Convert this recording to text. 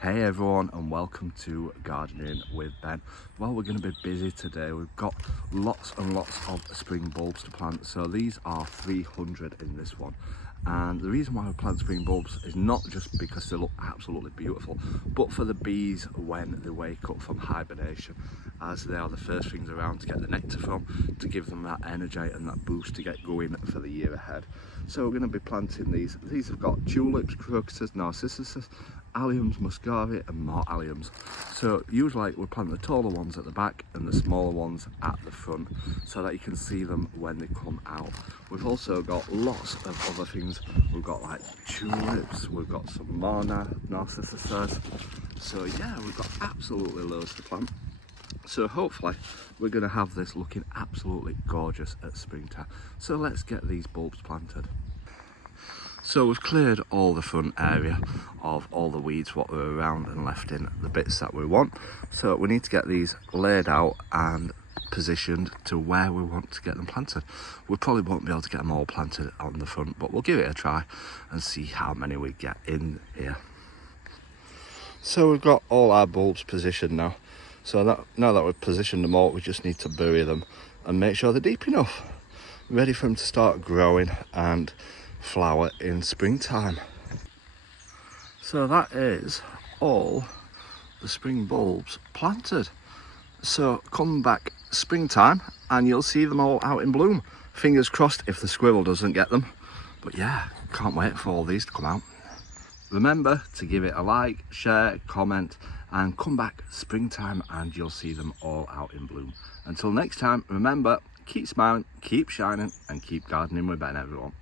Hey everyone, and welcome to Gardening with Ben. Well, we're going to be busy today. We've got lots and lots of spring bulbs to plant. So these are 300 in this one. And the reason why we plant spring bulbs is not just because they look absolutely beautiful, but for the bees when they wake up from hibernation, as they are the first things around to get the nectar from, to give them that energy and that boost to get going for the year ahead. So we're going to be planting these. These have got tulips, crocuses, narcissuses, alliums, muscari and more alliums. So usually we plant the taller ones at the back and the smaller ones at the front so that you can see them when they come out. We've also got lots of other things. We've got like tulips, we've got some more narcissuses. So yeah, we've got absolutely loads to plant. So hopefully we're going to have this looking absolutely gorgeous at springtime. So let's get these bulbs planted. So we've cleared all the front area of all the weeds what were around and left in the bits that we want. So we need to get these laid out and positioned to where we want to get them planted. We probably won't be able to get them all planted on the front, but we'll give it a try and see how many we get in here. So we've got all our bulbs positioned now. So now that we've positioned them all, we just need to bury them and make sure they're deep enough, ready for them to start growing and flower in springtime. So that is all the spring bulbs planted. So come back springtime and you'll see them all out in bloom. Fingers crossed if the squirrel doesn't get them. But yeah, can't wait for all these to come out. Remember to give it a like, share, comment, and come back springtime and you'll see them all out in bloom. Until next time, remember, keep smiling, keep shining, and keep gardening with Ben, everyone.